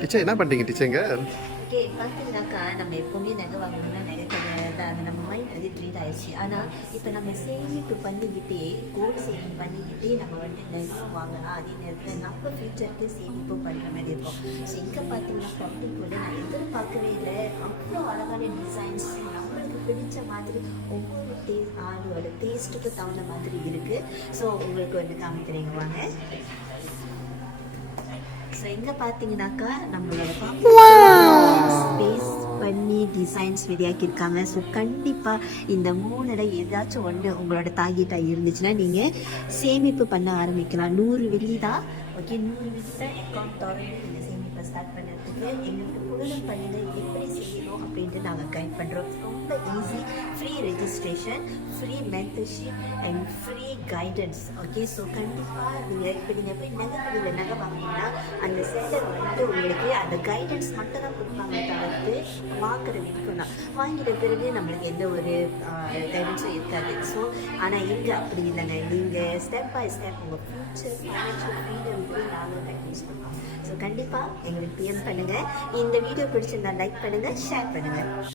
Teacher என்ன பண்ணுறீங்க டீச்சருங்க? Okay பார்த்தீங்கன்னாக்கா நம்ம எப்போவுமே நகை வாங்கணும்னா நகை கடை அது நம்ம மைண்ட் வந்து ட்ரீட் ஆயிடுச்சு. ஆனால் இப்போ நம்ம சேமிப்பு பண்ணிக்கிட்டே கோல்டு சேவிங் பண்ணிக்கிட்டே நம்ம வந்து நகை வாங்கலாம். அதே நேரத்தில் நம்ம ஃபியூச்சருக்கு சேமிப்பு பண்ணுற மாதிரி இருக்கும். ஸோ இங்கே பார்த்தீங்கன்னா பர்டிகுலர் நான் எதிர்பார்க்கவே இல்லை, அவ்வளோ அழகான டிசைன்ஸ் நம்மளுக்கு பிடிச்ச மாதிரி ஒவ்வொரு ஆளோட டேஸ்ட்டுக்கு தகுந்த மாதிரி இருக்குது. ஸோ உங்களுக்கு வந்து காமிக்கிறீங்க வாங்க. ஸோ இங்கே பார்த்தீங்கன்னாக்கா நம்மளோட ஸ்பேஸ் பண்ணி டிசைன்ஸ் வெளியாக்கியிருக்காங்க. ஸோ கண்டிப்பாக இந்த மூணில் ஏதாச்சும் ஒன்று உங்களோட டார்கெட்டாக இருந்துச்சுன்னா நீங்கள் சேமிப்பு பண்ண ஆரம்பிக்கலாம். 100 வெள்ளி தான். ஓகே, 100 வெள்ளி தான் அக்கௌண்ட் திறந்து நீங்கள் சேமிப்பை ஸ்டார்ட் பண்ணுறதுக்கு எங்களுக்கு புகழும் பண்ணுங்க எப்படி செய்யணும் அப்படின்ட்டு நாங்கள் கைட் பண்ணுறோம். ரொம்ப easy, free registration, free mentorship and free guidance. Okay, so கண்டிப்பாக நீங்கள் போய் நகைக்கடையில் நகை வாங்கினீங்கன்னா அந்த சென்டர் வந்து உங்களுக்கு அந்த கைடன்ஸ் மட்டும் தான் கொடுப்பாங்க, தவிர்த்து வாங்குற வரைக்கும் தான். வாங்கிட்ட பிறகு நம்மளுக்கு எந்த ஒரு கைடன்ஸும் இருக்காது. ஸோ ஆனால் இங்கே அப்படி இல்லைங்க, நீங்கள் ஸ்டெப் பை ஸ்டெப் உங்கள் ஃபியூச்சர் ஃபினான்ஷியல் ஃப்ரீடம்க்கு நாங்கள் கைடன்ஸ் கொடுப்போம். ஸோ கண்டிப்பாக எங்களுக்கு பிஎம் பண்ணுங்கள். இந்த வீடியோ பிடிச்சிருந்தா லைக் பண்ணுங்கள், ஷேர் பண்ணுங்கள்.